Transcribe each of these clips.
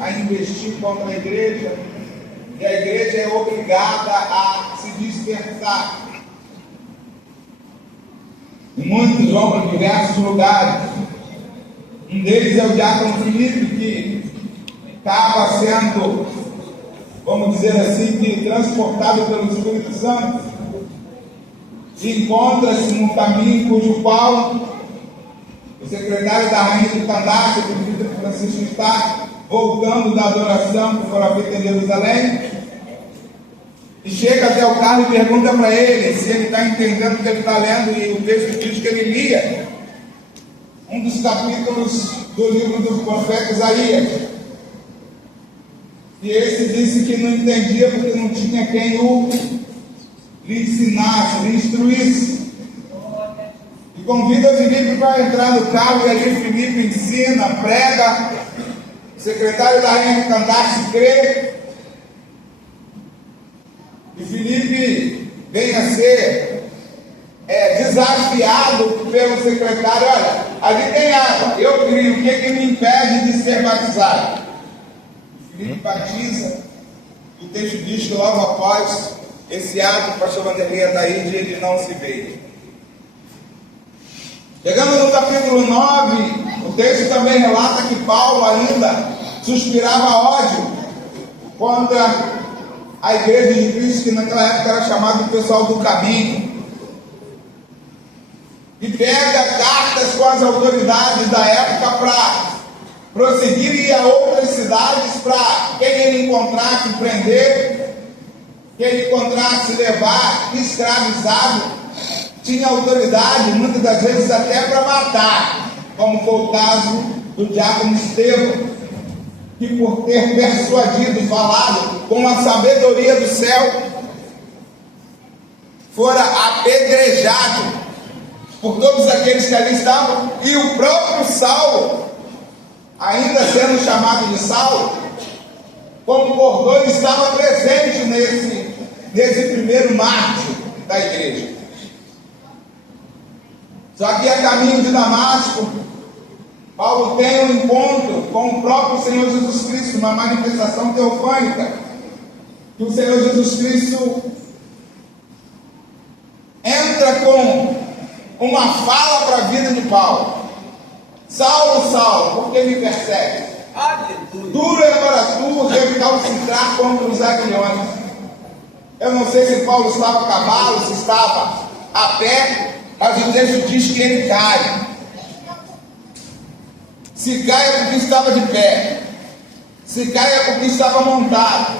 a investir contra a igreja, e a igreja é obrigada a se dispersar. E muitos vão para diversos lugares. Um deles é o diácono Filipe, que estava sendo, vamos dizer assim, que transportado pelo Espírito Santo, e encontra-se num caminho cujo Paulo, o secretário da rainha de Candace, que o Bispo Francisco está voltando da adoração que foi feita em Jerusalém, e chega até o carro e pergunta para ele se ele está entendendo o que ele está lendo, e o texto diz que ele lia um dos capítulos do livro do profeta Isaías. E esse disse que não entendia porque não tinha quem o lhe ensinasse, lhe instruísse. E convida Filipe para entrar no carro, e ali Filipe ensina, prega, o secretário da rainha de Candace crê, e Filipe vem a ser desafiado pelo secretário. Olha, ali tem água, eu creio, o que me impede de ser batizado? Filipe batiza, e o texto diz que logo após esse ato, o pastor Vanderlei Ataíde, ele não se veio. Chegando no capítulo 9, o texto também relata que Paulo ainda suspirava ódio contra a igreja de Cristo, que naquela época era chamado o pessoal do caminho, e pega cartas com as autoridades da época para prosseguir e ir a outras cidades para quem ele encontrasse prender, quem ele encontrasse levar escravizado. Tinha autoridade, muitas das vezes até para matar, como foi o caso do diácono Estevão, que por ter persuadido, falado com a sabedoria do céu, fora apedrejado por todos aqueles que ali estavam, e o próprio Saulo, ainda sendo chamado de Saulo, como por dois, estava presente nesse primeiro mártir da igreja. Só que a caminho de Damasco, Paulo tem um encontro com o próprio Senhor Jesus Cristo, uma manifestação teofânica, que o Senhor Jesus Cristo entra com uma fala para a vida de Paulo. Saulo, Saulo, por que me persegue? Duro é para tu recalcitrar contra os aguilhões. Eu não sei se Paulo estava a cavalo, se estava a pé, mas o texto diz que ele cai. Se cai é porque estava de pé, se cai é porque estava montado.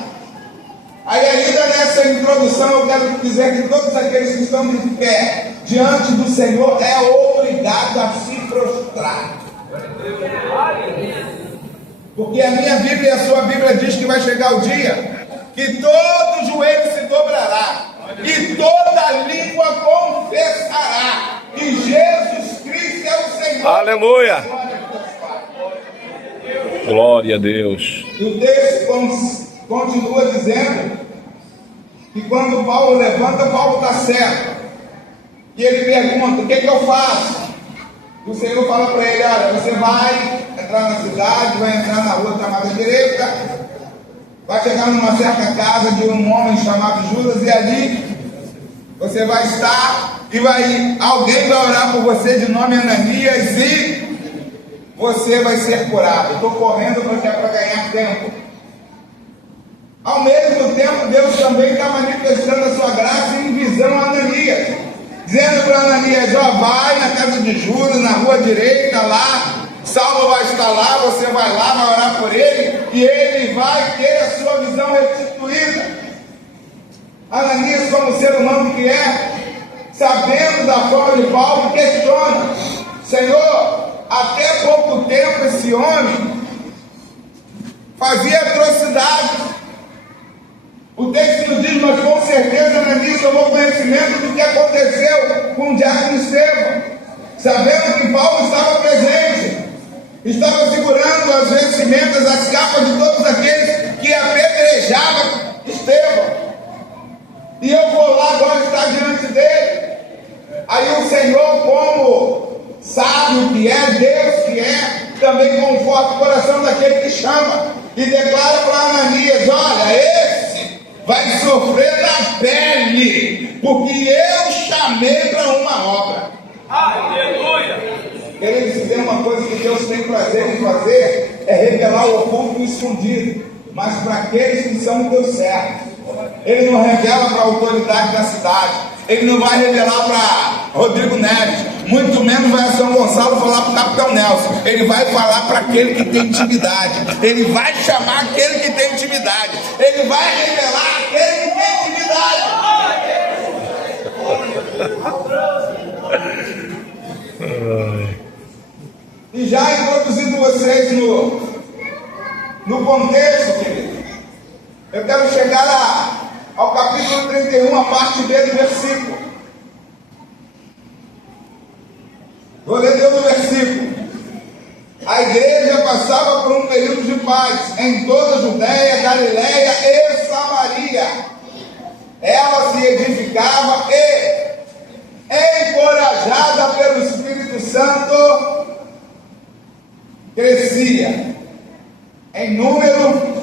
Aí ainda nessa introdução eu quero dizer que todos aqueles que estão de pé diante do Senhor é obrigado a se prostrar. Porque a minha Bíblia e a sua Bíblia diz que vai chegar o dia que todo joelho se dobrará e toda língua confessará que Jesus Cristo é o Senhor. Aleluia! Glória a Deus. E o texto continua dizendo que quando Paulo levanta, Paulo está certo. E ele pergunta: o que eu faço? E o Senhor fala para ele: olha, você vai entrar na cidade, vai entrar na rua chamada direita, vai chegar numa certa casa de um homem chamado Judas, e ali você vai estar, e alguém vai orar por você de nome Ananias, e você vai ser curado. Estou correndo para ganhar tempo. Ao mesmo tempo, Deus também está manifestando a sua graça em visão a Ananias, dizendo para Ananias: ó, vai na casa de Judas, na rua direita lá, Saulo vai estar lá, você vai lá, vai orar por ele, e ele vai ter a sua visão restituída. Ananias, como ser humano que é, sabendo da forma de Paulo, questiona: Senhor, até pouco tempo esse homem fazia atrocidades. O texto nos diz, mas com certeza Ananias tomou conhecimento do que aconteceu com o diácono Estevão, sabendo que Paulo estava presente, estava segurando as vestimentas, as capas de todos aqueles que apedrejavam Estevão. E eu vou lá agora estar diante dele. Aí o Senhor, como sábio que é, Deus que é, também conforta o coração daquele que chama e declara para Ananias: olha, esse vai sofrer na pele, porque eu chamei para uma obra. Aleluia! Querido, se tem uma coisa que Deus tem prazer em fazer, é revelar o oculto e o escondido, mas para aqueles que são teus servos. Ele não revela para a autoridade da cidade, ele não vai revelar para Rodrigo Neves, muito menos vai a São Gonçalo falar para o Capitão Nelson. Ele vai falar para aquele que tem intimidade, ele vai chamar aquele que tem intimidade, ele vai revelar aquele que tem intimidade. E já introduzindo vocês no contexto, querido, eu quero chegar ao capítulo 31, a parte B do versículo. Vou ler Deus no versículo. A igreja passava por um período de paz em toda a Judéia, Galiléia e Samaria. Ela se edificava e, encorajada pelo Espírito Santo, crescia em número,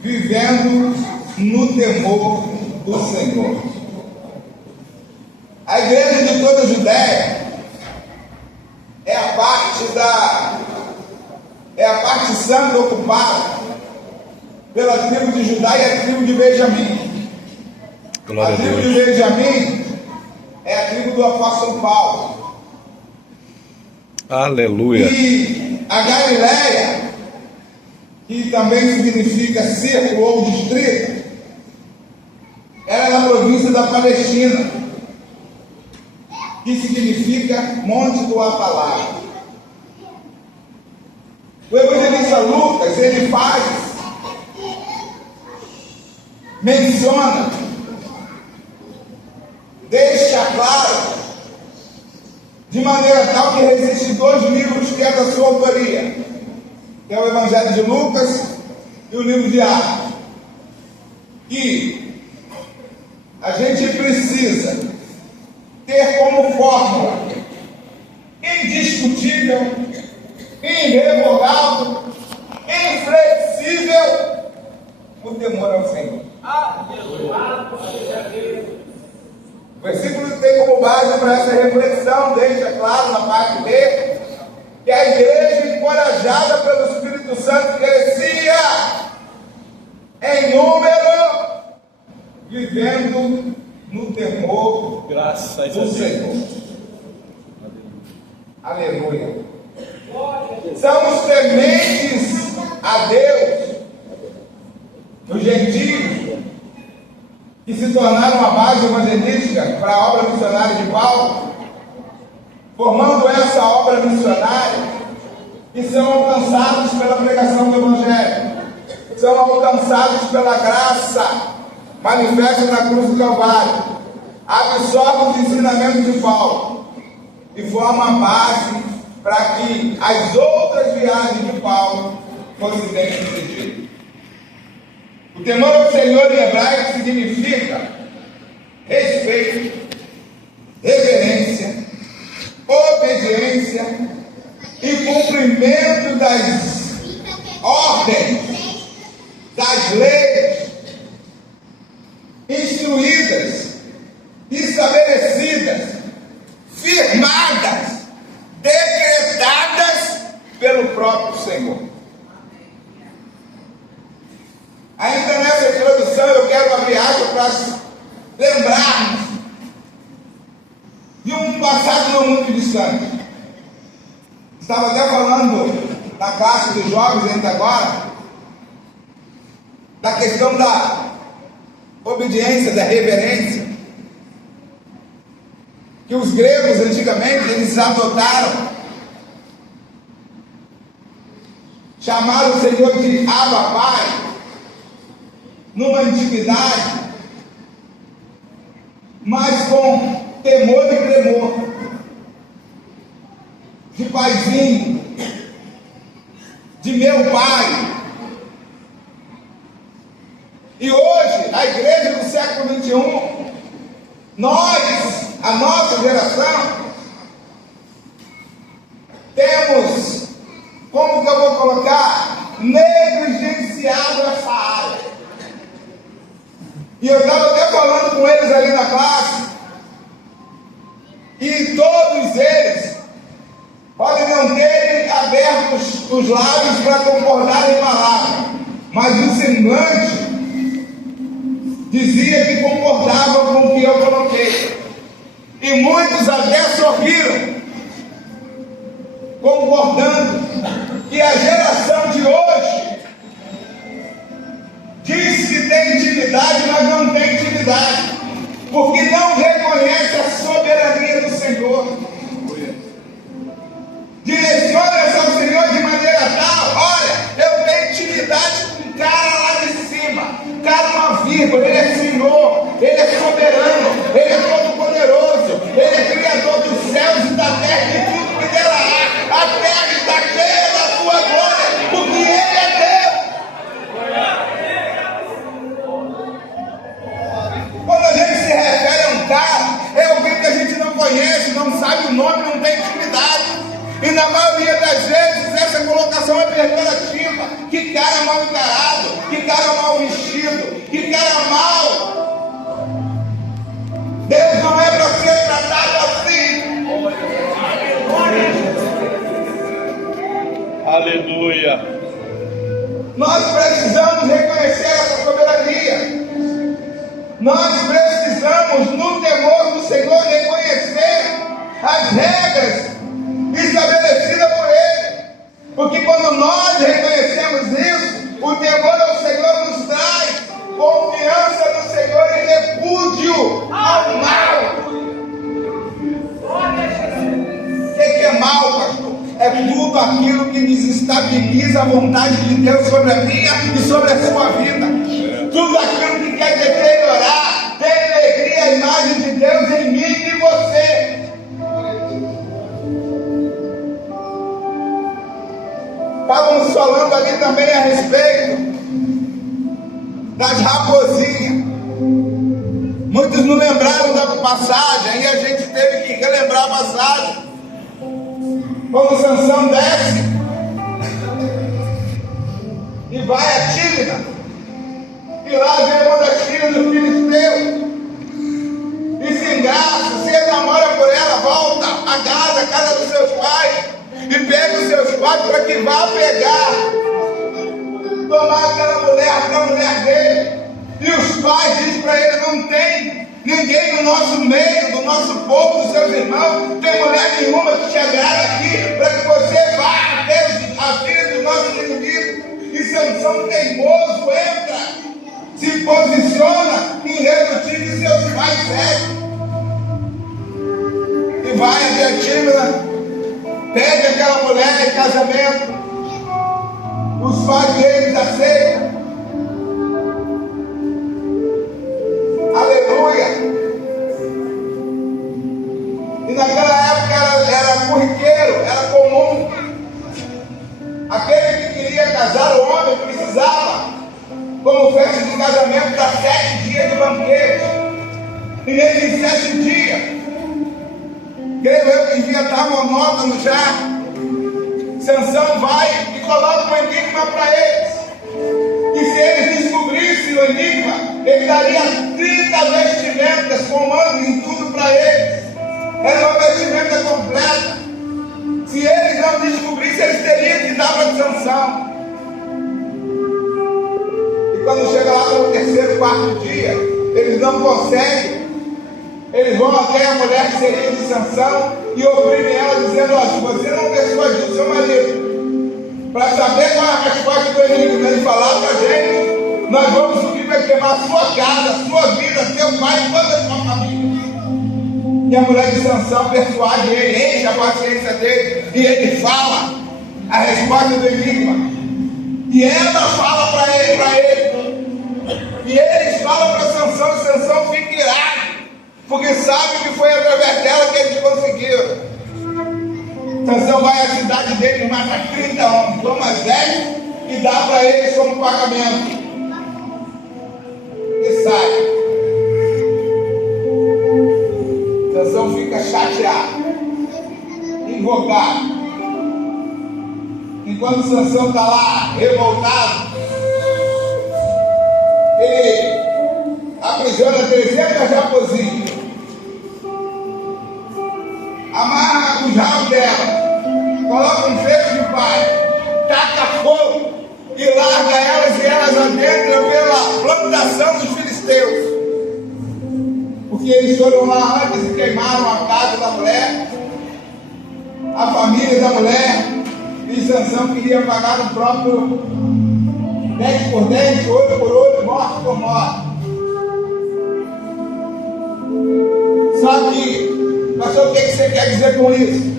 vivendo no temor do Senhor. A igreja de toda a Judéia é a parte santa ocupada pela tribo de Judá e a tribo de Benjamim. Glória A a tribo Deus. de Benjamim é a tribo do apóstolo Paulo. Aleluia. E a Galiléia, que também significa círculo ou distrito, era na província da Palestina, que significa Monte do Atalaia. O evangelista Lucas, ele menciona, deixa claro, de maneira tal que existem dois livros que é da sua autoria, que é o Evangelho de Lucas e o livro de Atos, que a gente precisa ter como fórmula indiscutível, irrevogável, inflexível o temor ao Senhor. O versículo tem como base para essa reflexão, deixa claro na parte B, que a igreja, encorajada pelo Espírito Santo, crescia em número, vivendo no temor do Senhor. Aleluia. São os tementes a Deus, os gentios, que se tornaram a base evangelística para a obra missionária de Paulo, formando essa obra missionária, e são alcançados pela pregação do Evangelho, são alcançados pela graça manifesta na cruz do Calvário, absorvem os ensinamentos de Paulo e formam a base para que as outras viagens de Paulo fossem bem sucedidas. O temor ao Senhor em hebraico significa respeito, reverência, obediência e cumprimento das ordens, das leis instruídas, estabelecidas, firmadas, decretadas pelo próprio Senhor. Ainda nessa introdução eu quero abrir aspas para lembrarmos de um passado não muito distante. Estava até falando na classe dos jovens ainda agora da questão da obediência, da reverência, que os gregos antigamente eles adotaram, chamaram o Senhor de Abba Pai, numa intimidade, mas com temor e tremor, de paizinho, de meu pai. E hoje, a igreja do século XXI, nós, a nossa geração, temos viciado nessa área. E eu estava até falando com eles ali na classe, e todos eles podem não terem aberto os lábios para concordar em palavra, mas o semblante dizia que concordava com o que eu coloquei. E muitos até sorriram, concordando. E a geração de hoje diz que tem intimidade, mas não tem intimidade, porque não reconhece a soberania do Senhor. Direciona-se ao Senhor de maneira tal: olha, eu tenho intimidade com o cara lá de cima, o cara uma vírgula, ele é Senhor, ele é soberano, ele é todo-poderoso, ele é criador dos céus e da terra e de tudo que dela há. A terra está cheia da sua glória, porque ele é Deus. Quando a gente se refere a um cara, é alguém que a gente não conhece, não sabe o nome, não tem intimidade. E na maioria das vezes essa colocação é pejorativa. Que cara mal encarado, que cara mal vestido, que cara mal. Deus não é para ser tratado assim. Aleluia. Nós precisamos reconhecer essa soberania. Nós precisamos, no temor do Senhor, reconhecer as regras estabelecida por Ele, porque quando nós reconhecemos isso, o temor ao Senhor nos traz confiança no Senhor e repúdio ao mal. O que é mal, pastor? É tudo aquilo que desestabiliza a vontade de Deus sobre a minha e sobre a sua vida. Tudo aquilo que quer deteriorar, denegrir a imagem de Deus em mim e em você. Estávamos falando ali também a respeito das raposinhas. Muitos não lembraram da passagem, e a gente teve que relembrar a passagem. Quando Sansão desce e vai a Tímina, e lá vem uma das filhas do filisteu, e se engraça, se enamora por ela, volta a casa dos seus pais, e pega os seus pais para que vá pegar, tomar aquela mulher dele. E os pais dizem para ele: não tem ninguém no nosso meio, do nosso povo, dos seus irmãos, tem mulher nenhuma que te agrada aqui, para que você vá ter a filha dos nossos inimigos. E Sansão teimoso entra, se posiciona em reduzir de seus pais velhos, e vai até a Tímina, pede aquela mulher em casamento, os pais deles aceitam. Aleluia! E naquela época era corriqueiro, era comum. Aquele que queria casar, o homem precisava, como festa de casamento, dar 7 dias de banquete. E nesses 7 dias, creio eu que devia estar monótono já, Sansão vai e coloca um enigma para eles. E se eles descobrissem o enigma, ele daria 30 vestimentas, comando em tudo para eles. Era uma vestimenta completa. Se eles não descobrissem, eles teriam que dar para Sansão. E quando chega lá no 3º, 4º dia, eles não conseguem. Eles vão até a mulher que seria de Sansão e oprimem ela, dizendo: ó, se você não persuadiu o seu marido para saber qual é a resposta do enigma, ele falar para a gente, nós vamos subir para queimar a sua casa, a sua vida, seu pai e toda a sua família. E a mulher de Sansão persuade ele, enche a paciência dele, e ele fala a resposta do enigma. E ela fala para ele. E eles falam para Sansão, e Sansão fica irado, porque sabe que foi através dela que eles conseguiram. Sansão vai à cidade dele, mata 30 homens, toma 10 e dá para eles como pagamento. E sai. Sansão fica chateado, invocado. Enquanto Sansão está lá, revoltado, presente a Japozinho, amarra os rabos dela, coloca um feixe de palha, taca fogo e larga elas e elas adentram pela plantação dos filisteus. Porque eles foram lá antes e queimaram a casa da mulher, a família da mulher, e Sansão queria pagar o próprio dente por dente, olho por olho, morte por morte. Só que, pastor, o que você quer dizer com isso?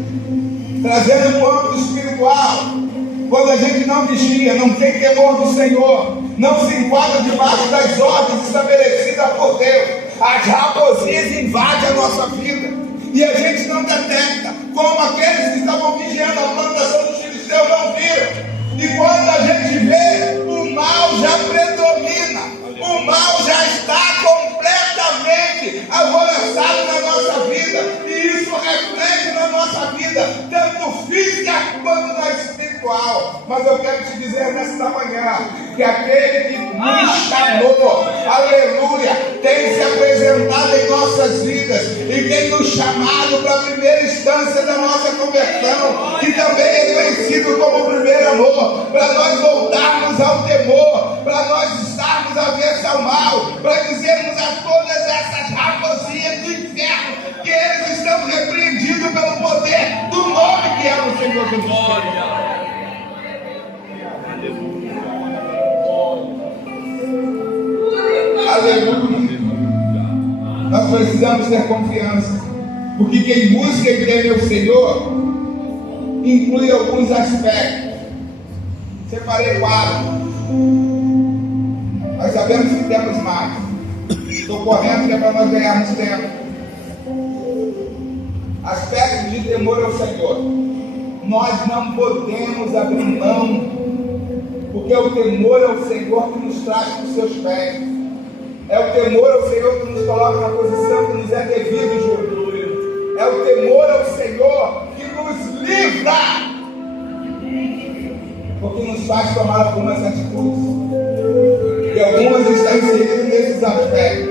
Trazendo o âmbito espiritual, quando a gente não vigia, não tem temor do Senhor, não se enquadra debaixo das ordens estabelecidas por Deus, as raposinhas invadem a nossa vida e a gente não detecta, como aqueles que estavam vigiando a plantação dos filisteus não viram. E quando a gente vê, o mal já predomina, o mal já está completamente alvoroçado na nossa vida, e isso reflete na nossa vida, tanto física quanto na espiritual. Mas eu quero te dizer nesta manhã, que aquele que nos chamou, aleluia, tem se apresentado em nossas vidas, e tem nos chamado para a primeira instância da nossa conversão, que também é conhecido como primeiro amor, para nós voltarmos ao temor, para nós estarmos avessos ao mal, para dizermos a todas essas raposinhas do inferno que eles estão repreendidos pelo poder do nome que é o Senhor Jesus. Aleluia. Nós precisamos ter confiança, porque quem busca e teme o Senhor inclui alguns aspectos. Separei 4. Nós sabemos que temos mais. Estou correndo que é para nós ganharmos tempo. Aspectos de temor ao Senhor. Nós não podemos abrir mão, porque é o temor ao Senhor que nos traz para os seus pés. É o temor ao Senhor que nos coloca na posição que nos é devido, Júlio. É o temor ao Senhor que nos livra, porque nos faz tomar algumas atitudes. E algumas estão inseridas nesses aspectos.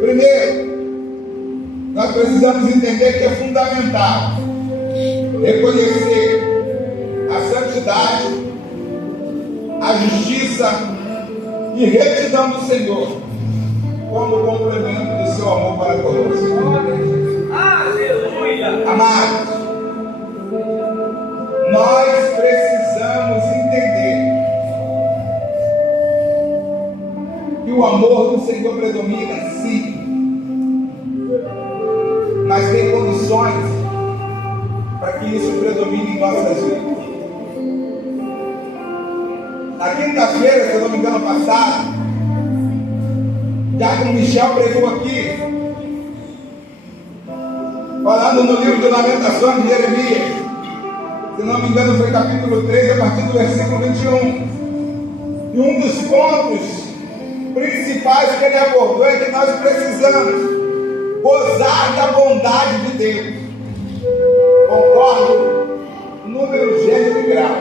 Primeiro, nós precisamos entender que é fundamental reconhecer a santidade, a justiça e retidão do Senhor como complemento do seu amor para conosco. Aleluia! Amados, nós precisamos entender que o amor do Senhor predomina, sim, mas tem condições para que isso predomine em nossas vidas. Na quinta-feira, se eu não me engano, passado, Diácono Michel pregou aqui, falando no livro de Lamentações de Jeremias, se não me engano foi capítulo 3, a partir do versículo 21. E um dos pontos principais que ele abordou é que nós precisamos gozar da bondade de Deus. Concordo? Número, gênero e grau.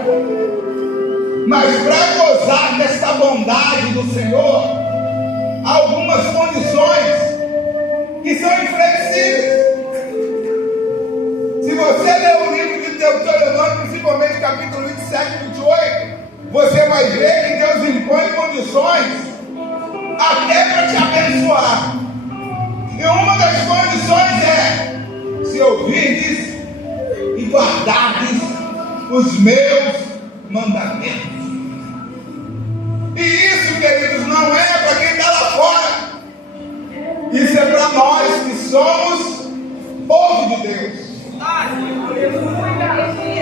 Mas para gozar dessa bondade do Senhor, há algumas condições que são inflexíveis. Se você ler o livro de Deuteronômio, principalmente capítulo 27 e 28, você vai ver que Deus impõe condições até para te abençoar. E uma das condições é: se ouvirdes e guardardes os meus mandamentos. E isso, queridos, não é para quem está lá fora. Isso é para nós que somos povo de Deus.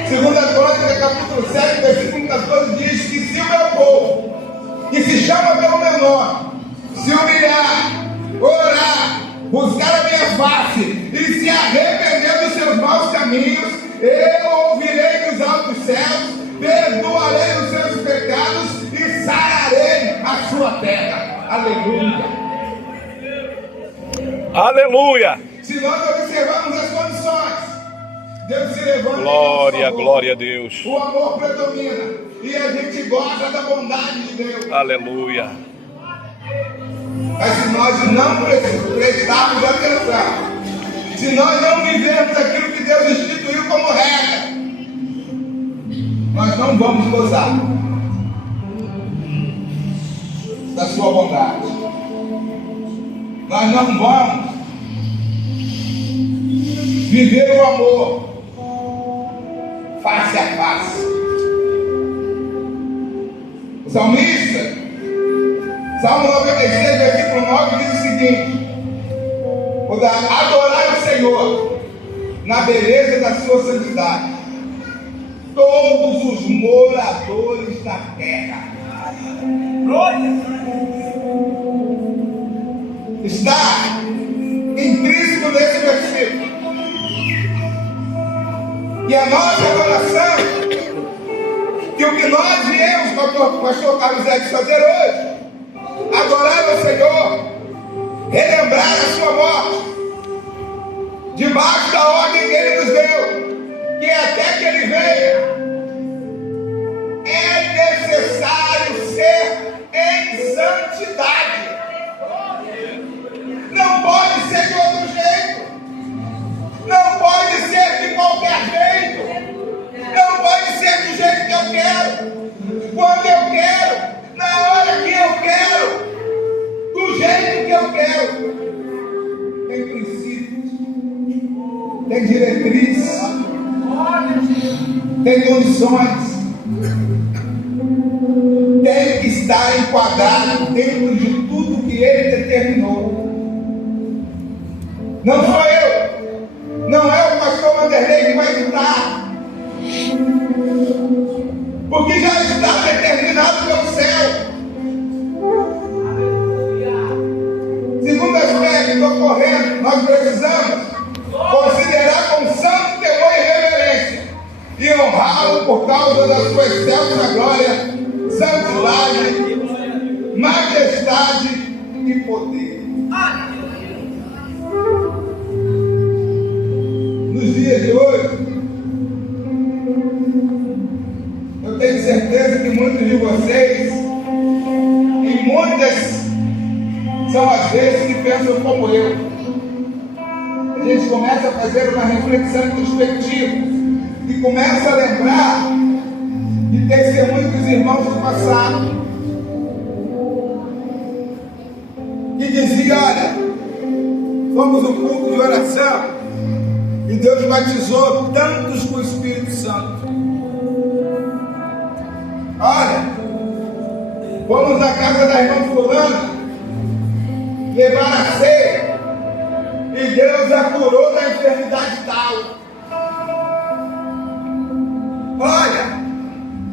Segunda Crônica, capítulo 7, versículo 14, diz que se o meu povo, que se chama pelo meu nome, se humilhar, orar, buscar a minha face e se arrepender dos seus maus caminhos, eu ouvirei dos altos céus, perdoarei os seus pecados e sararei a sua terra. Aleluia. Aleluia. Se nós observarmos as condições, Deus se levanta. Glória, glória a Deus. O amor predomina e a gente gosta da bondade de Deus. Aleluia. Mas se nós não prestarmos atenção, se nós não vivermos aquilo que Deus instituiu como regra, nós não vamos gozar da sua bondade. Nós não vamos viver o amor face a face. O salmista, Salmo 96, versículo 9, diz o seguinte: adorai o Senhor na beleza da sua santidade, todos os moradores da terra. Está intrínseco nesse versículo. E a nossa adoração, que o que nós viemos, pastor Carlos Edson, fazer hoje, adorar o Senhor, relembrar a sua morte, debaixo da ordem que Ele nos deu, que até que Ele venha, é necessário ser em santidade. Não pode ser de outro jeito, não pode ser de qualquer jeito, não pode ser do jeito que eu quero, quando eu quero, na hora que eu quero, do jeito que eu quero. Tem princípios, tem diretrizes, tem condições, tem que estar enquadrado dentro de tudo que Ele determinou. Não sou eu, não é o pastor Vanderlei que vai editar, porque já está determinado pelo céu. Segundo aspecto, estou correndo, nós precisamos considerar com santo temor e reverência e honrá-lo por causa da sua excelsa glória, santidade, majestade e poder. Nos dias de hoje, eu tenho certeza que muitos de vocês, e muitas são as vezes que pensam como eu, a gente começa a fazer uma reflexão introspectiva e começa a lembrar de testemunhos dos irmãos do passado, que dizia: olha, fomos no culto de oração e Deus batizou tantos com o Espírito Santo. Olha, fomos na casa da irmã fulana levar a ceia e Deus a curou da enfermidade tal. Olha,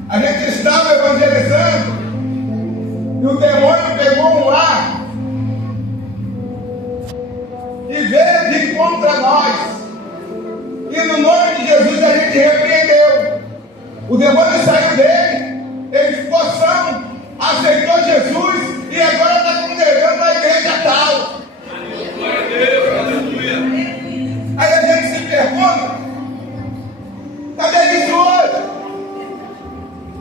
a gente estava evangelizando e o demônio pegou um ar e veio de encontro a nós. E no nome de Jesus a gente repreendeu. O demônio saiu dele, ele ficou são, aceitou Jesus e agora está congregando na igreja tal. Aí a gente se pergunta: cadê isso hoje?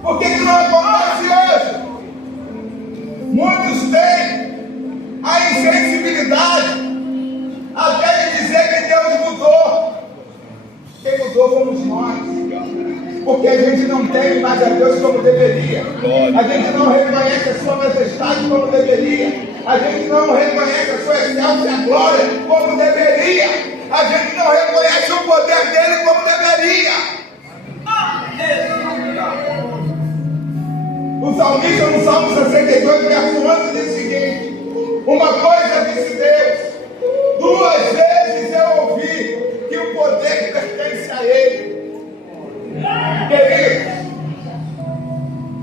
Por que não acontece hoje? Muitos têm a insensibilidade até de dizer que Deus mudou. Quem mudou fomos nós, porque a gente não tem mais a Deus como deveria, a gente não reconhece a sua majestade como deveria, a gente não reconhece a sua excelsa glória como deveria, a gente não reconhece o poder dele como deveria. O salmista no Salmo 62, verso 11 diz o seguinte: uma coisa disse Deus, duas vezes eu ouvi que o poder pertence a Ele. Queridos,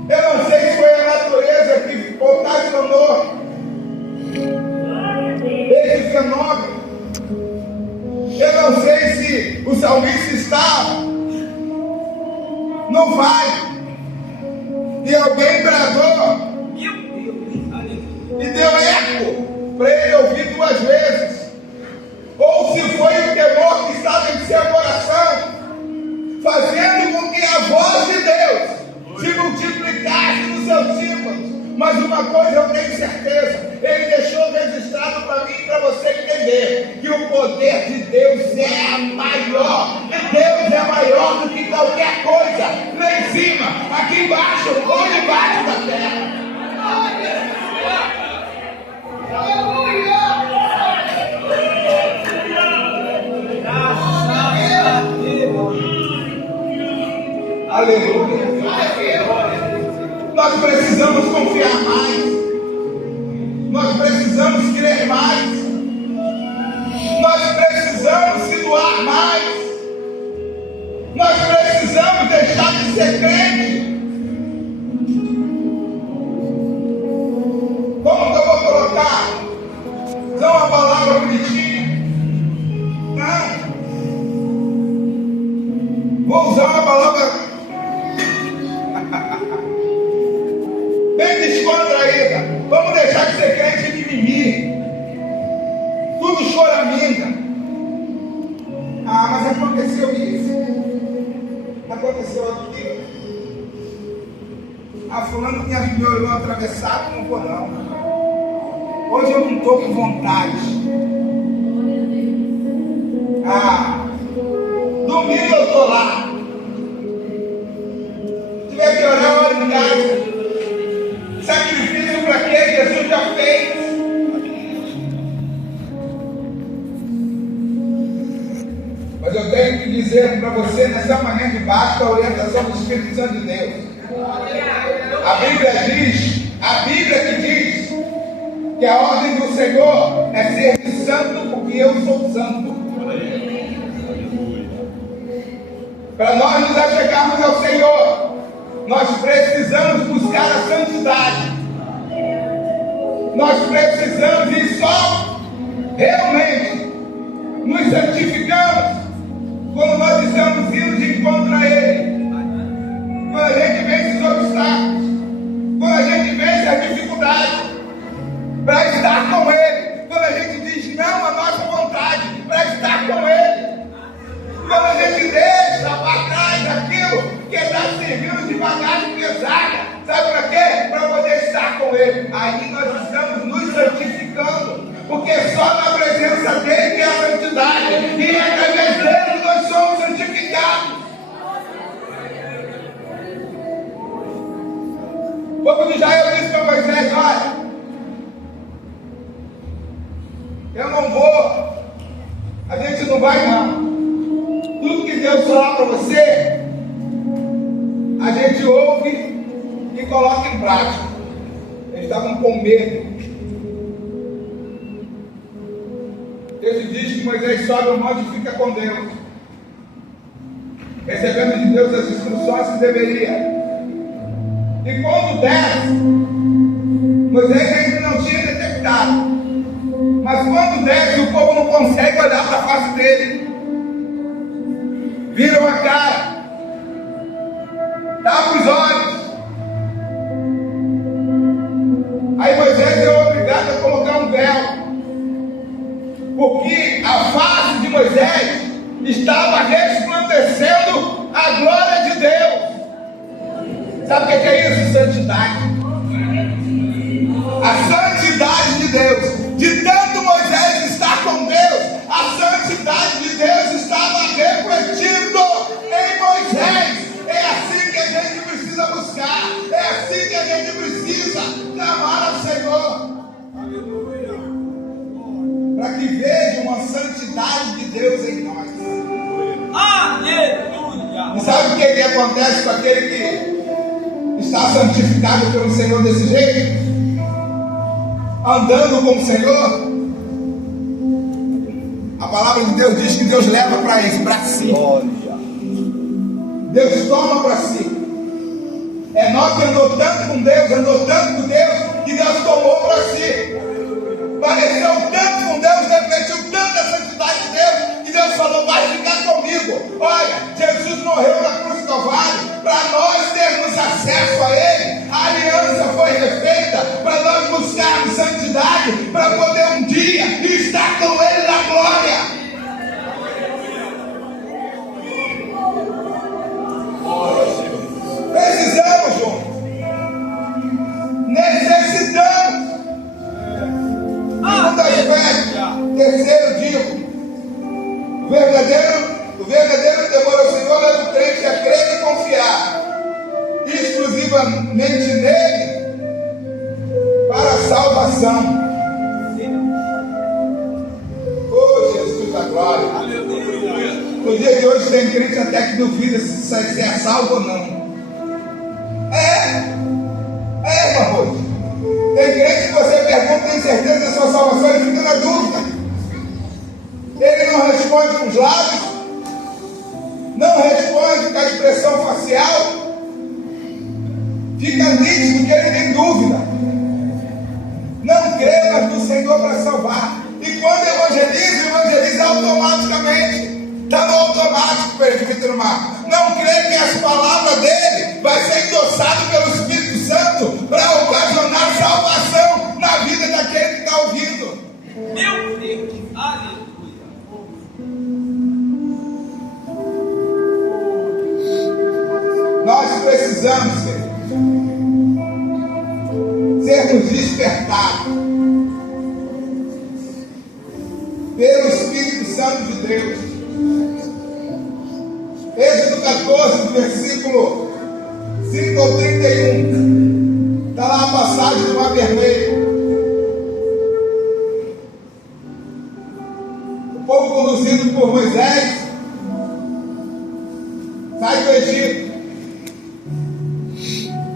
eu não sei se foi a natureza que ocasionou esse fenômeno. Eu não sei se o salmista estava no vale e alguém bradou e deu eco para ele ouvir duas vezes, ou se foi o temor que estava em seu coração, fazendo com que a voz de Deus se multiplicasse no seu coisa eu tenho certeza, Ele deixou registrado para mim e para você entender, que o poder de Deus é maior, e Deus é maior do que qualquer coisa, lá em cima, aqui embaixo ou debaixo da terra. Aleluia. Nós precisamos confiar mais. Nós precisamos crer mais. Nós precisamos se doar mais. Nós precisamos deixar de ser crente. Como que eu vou colocar? Não uma palavra bonitinha. Não. Vou usar uma palavra bem descontraída. Vamos deixar de ser crente de mimimi. Tudo choraminga. Ah, mas aconteceu isso. Aconteceu aquilo. Ah, fulano me olhou atravessado, não vou não. Hoje eu não estou com vontade. Ah, domingo eu estou lá. Se tiver que orar, eu oro em casa. Sacrifício para quê? Jesus já fez. Mas eu tenho que dizer para você nessa manhã de baixo a orientação do Espírito Santo de Deus. A Bíblia que diz que a ordem do Senhor é ser santo porque eu sou santo. Para nós nos achegarmos ao Senhor, nós precisamos buscar a santidade. Nós precisamos e só realmente nos santificamos quando nós estamos indo de encontro a Ele. Quando a gente vence os obstáculos, quando a gente vence as dificuldades, para estar com Ele. Quando a gente diz não à nossa vontade, para estar com Ele. Quando a gente deixa para trás aquilo que está servindo de bagagem pesada, sabe para quê? Para poder estar com Ele. Aí nós estamos nos santificando, porque só na presença dEle que é a santidade, e através dEle nós somos santificados. O povo de Israel disse para Moisés: olha, eu não vou, a gente não vai não. Tudo que Deus falar para você, a gente ouve e coloca em prática. Eles estavam com medo. Deus diz que Moisés sobe o monte e fica com Deus, recebendo de Deus as instruções que deveria. E quando desce, Moisés ainda não tinha detectado, mas quando desce, o povo não consegue olhar para a face dele. Viram a cara, tapa os olhos. Aí Moisés é obrigado a colocar um véu, porque a face de Moisés estava resplandecendo a glória de Deus. Sabe o que é isso? Santidade. A santidade de Deus. De tanto Moisés estar com Deus, a santidade de Deus estava refletindo em Moisés. É assim que a gente precisa buscar. É assim que a gente precisa clamar ao Senhor. Aleluia. Para que vejam uma santidade de Deus em nós. Aleluia. E sabe o que acontece com aquele que está santificado pelo Senhor desse jeito? Andando com o Senhor, a palavra de Deus diz que Deus leva para si. Deus toma para si. É nós que andou tanto com Deus, que Deus tomou para si. Pareceu tanto com Deus, refletiu tanto a santidade de Deus, que Deus falou: vai ficar comigo. Olha, Jesus morreu na cruz do Calvário para nós termos acesso a Ele. A aliança foi refeita para nós buscarmos santidade, para poder um dia estar com Ele na glória. Precisamos, juntos. Necessitamos salvação. Oh, Jesus da glória. No dia de hoje tem crente até que duvida se é salvo ou não. Por favor. Tem crente que você pergunta, tem certeza da sua salvação, ele fica na dúvida. Ele não responde com os lábios, não responde com a expressão facial, fica nítido que ele tem dúvida. Não crê mais no Senhor para salvar. E quando evangeliza automaticamente. Está no automático, presbítero Marcos. Não crê que as palavras dele vai ser endossado pelo Espírito Santo para ocasionar salvação na vida daquele que está ouvindo. Meu Deus, aleluia. Nós precisamos sermos despertados pelo Espírito Santo de Deus. Êxodo 14, do versículo 5 ao 31, está lá a passagem do Mar Vermelho. O povo conduzido por Moisés sai do Egito.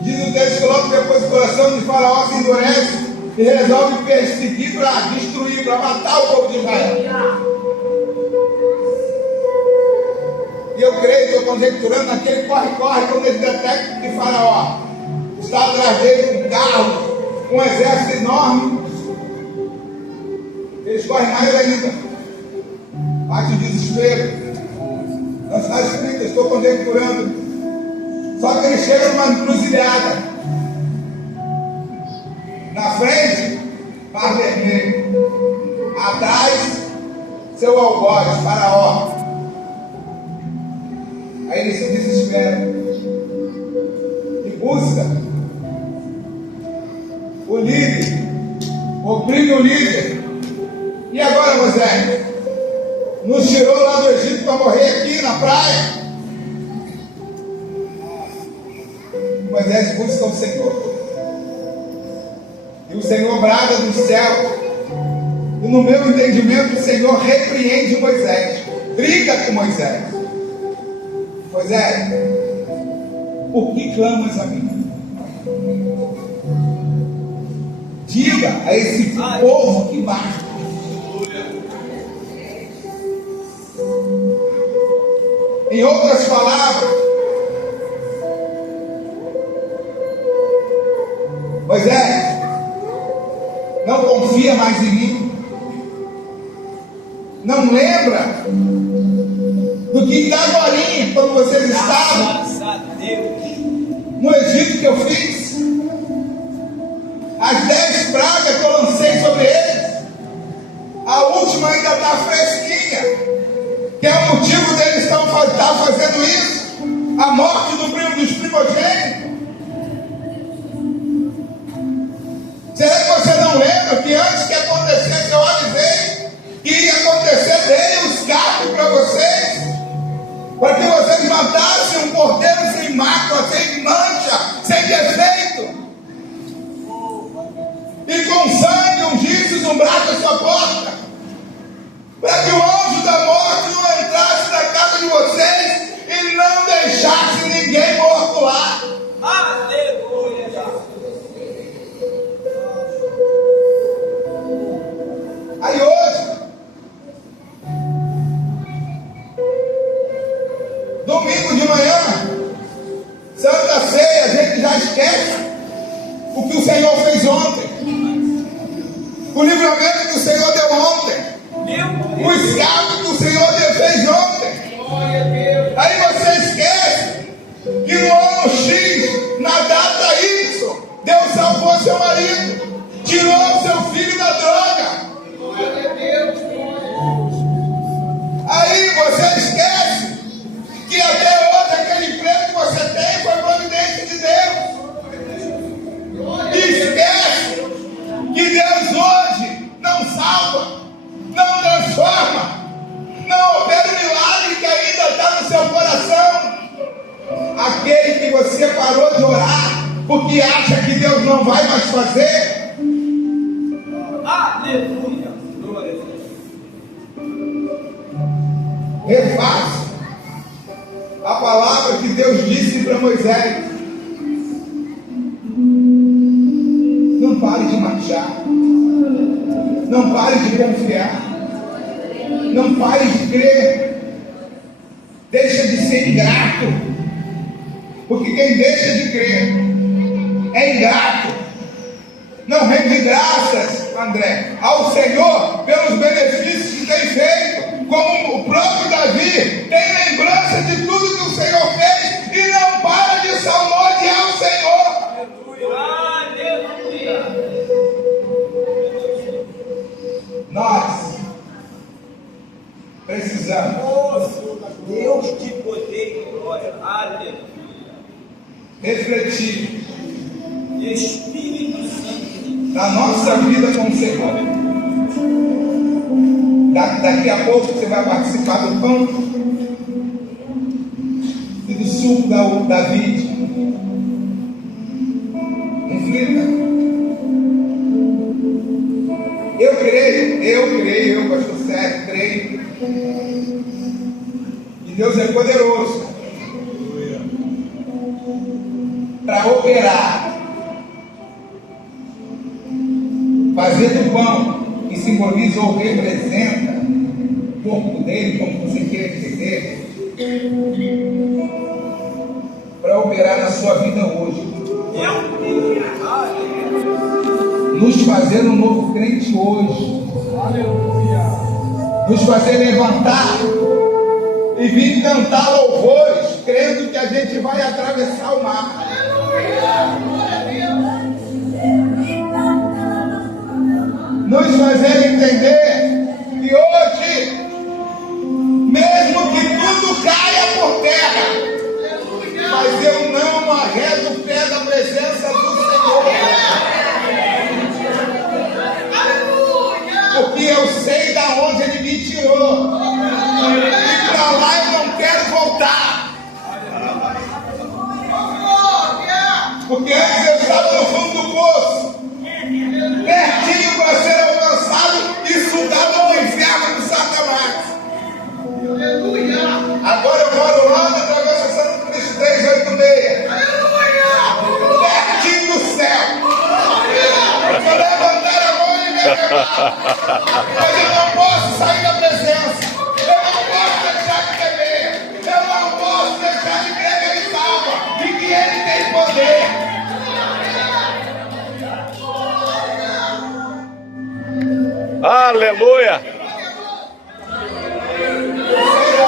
Diz o texto que logo depois o coração de Faraó se endurece e resolve perseguir para destruir, para matar o povo de Israel. E eu creio, estou conjecturando, naquele corre-corre, quando ele detecta que Faraó está atrás dele com carros, com um exército enorme, eles correm mais ainda. Bate o desespero. Não está escrito, estou conjecturando. Só que ele chega numa encruzilhada. Na frente, Mar Vermelho. Atrás, seu algoz, Faraó. Aí ele se desespera e busca o líder, oprime o líder. E agora, Moisés? Nos tirou lá do Egito para morrer aqui na praia. Moisés busca o Senhor. E o Senhor brada do céu. E no meu entendimento, o Senhor repreende Moisés. Briga com Moisés. Moisés, por que clamas a mim? Diga a esse povo que basta. Em outras palavras, Moisés, não confia mais em mim. Não lembra do que está agora, quando vocês estavam no Egito que eu fiz, as 10 pragas que eu lancei sobre eles, a última ainda está fresquinha, que é o motivo deles estar fazendo isso, a morte dos primogênitos. Será que você não lembra que antes que acontecesse eu avisei que ia acontecer, dei os carros para vocês, para que vocês matassem um cordeiro sem mácula, sem mancha, sem defeito, e com sangue ungisse os umbrais da sua porta, para que o anjo da morte não entrasse na casa de vocês e não deixasse ninguém morto lá. Aleluia. Aí hoje, domingo de manhã, Santa Ceia, a gente já esquece o que o Senhor fez ontem, o livramento que o Senhor deu ontem, o escape que o Senhor fez ontem. Aí você esquece que no ano X, na data Y, Deus salvou seu marido, tirou seu filho da droga. Aí você esquece que até hoje aquele emprego que você tem foi providência de Deus. E esquece que Deus hoje não salva, não transforma, não opera o milagre que ainda está no seu coração. Aquele que você parou de orar porque acha que Deus não vai mais fazer, Aleluia. Glória a Deus. Refaz a palavra que Deus disse para Moisés. Não pare de marchar. Não pare de confiar. Não pare de crer. Deixa de ser ingrato. Porque quem deixa de crer é ingrato. Não rende graças, André, ao Senhor pelos benefícios que tem feito. Como o próprio Davi tem lembrança de tudo que o Senhor fez e não para de salmodiar o Senhor. Aleluia. Nós precisamos, Deus de poder e glória. Aleluia. refletir Espírito Santo. na nossa vida com o Senhor. Daqui a pouco você vai participar do pão e do suco da vide. Reflita. Eu, pastor Sérgio, creio. E Deus é poderoso para operar, fazer do pão que simboliza ou representa o corpo dele, como você queira entender, para operar na sua vida hoje, nos fazer um novo crente hoje, nos fazer levantar e vir cantar louvores, crendo que a gente vai atravessar o mar. Nos fazer entender que hoje, mesmo que tudo caia por terra, mas eu não arredo o pé da presença do Senhor. Porque eu sei da onde Ele me tirou. E para lá eu não quero voltar. Porque antes eu estava no fundo do poço, pertinho para ser alcançado e sugado no inferno do Satanás. Agora eu moro lá na Travessa Santo Cristo 386. Pertinho do céu. Se eu levantar a mão e me arrebatar, mas eu não posso sair da presença. Eu não posso deixar de temer. Eu não posso deixar de crer que Ele salva e que Ele tem poder. Aleluia.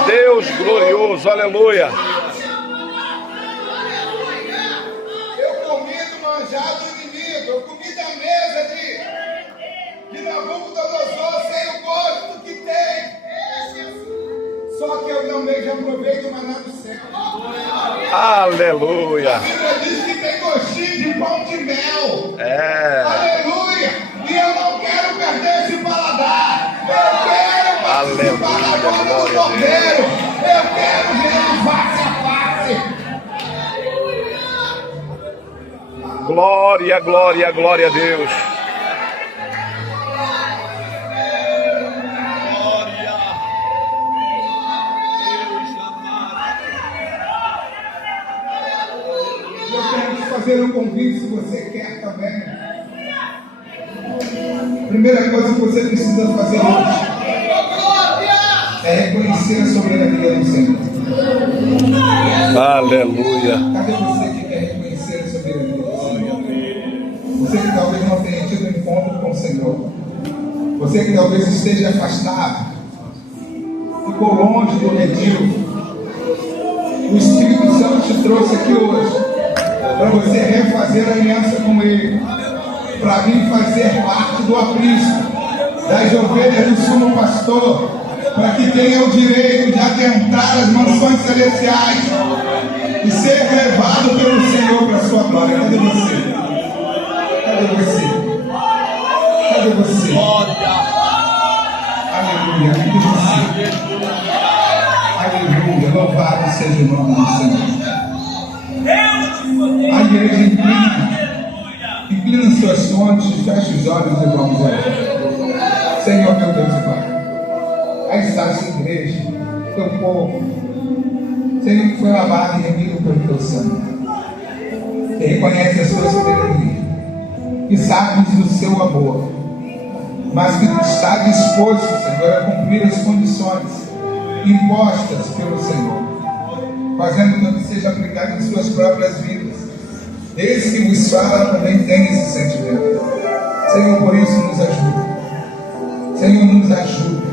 Deus glorioso, aleluia. Eu comi do manjar do inimigo, eu comi da mesa de Nabucodonosor sem o gosto que tem. Só que eu também já provei do maná do céu. Aleluia. A Bíblia diz que tem gostinho de pão de mel. É. Aleluia. E eu não quero perder esse paladar. Eu quero participar da glória do Cordeiro. Eu quero ver Ele face a face. Glória, glória, glória a Deus. Eu quero te fazer um convite se você quer também. Primeira coisa que você precisa fazer hoje é reconhecer a soberania do Senhor. Aleluia. Cadê você que quer reconhecer a soberania do Senhor? Você que talvez não tenha tido um encontro com o Senhor. Você que talvez esteja afastado, ficou longe do redil. O Espírito Santo te trouxe aqui hoje para você refazer a aliança com Ele, para vir fazer parte do aprisco das ovelhas do sumo pastor, para que tenha o direito de adentrar as mansões celestiais e ser levado pelo Senhor para a sua glória. Cadê você? Cadê você? Cadê você? Aleluia. Cadê você? Aleluia. Louvado seja o nome do Senhor. A igreja inclina suas fontes, fecha os olhos e vamos orar. Senhor, meu Deus e Pai, aí está essa igreja, teu povo, Senhor, que foi lavado e remido pelo teu sangue, que reconhece a sua soberania, que sabe do seu amor, mas que está disposto, Senhor, a cumprir as condições impostas pelo Senhor, fazendo com que seja aplicado em suas próprias vidas. Esse que vos fala também tem esse sentimento. Senhor, por isso nos ajuda. Senhor, nos ajuda.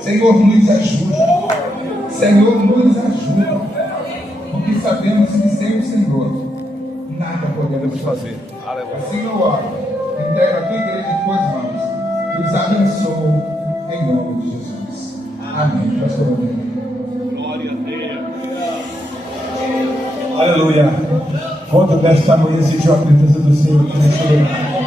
Senhor, nos ajuda. Senhor, nos ajuda. Porque sabemos que sem o Senhor nada podemos fazer. Assim eu oro. Entrego a tua igreja em tuas mãos. E os abençoo em nome de Jesus. Amém. Pastor Rodrigo. Glória a Deus. Aleluia. Quanto desta manhã sentiu a presença do Senhor aqui neste lugar.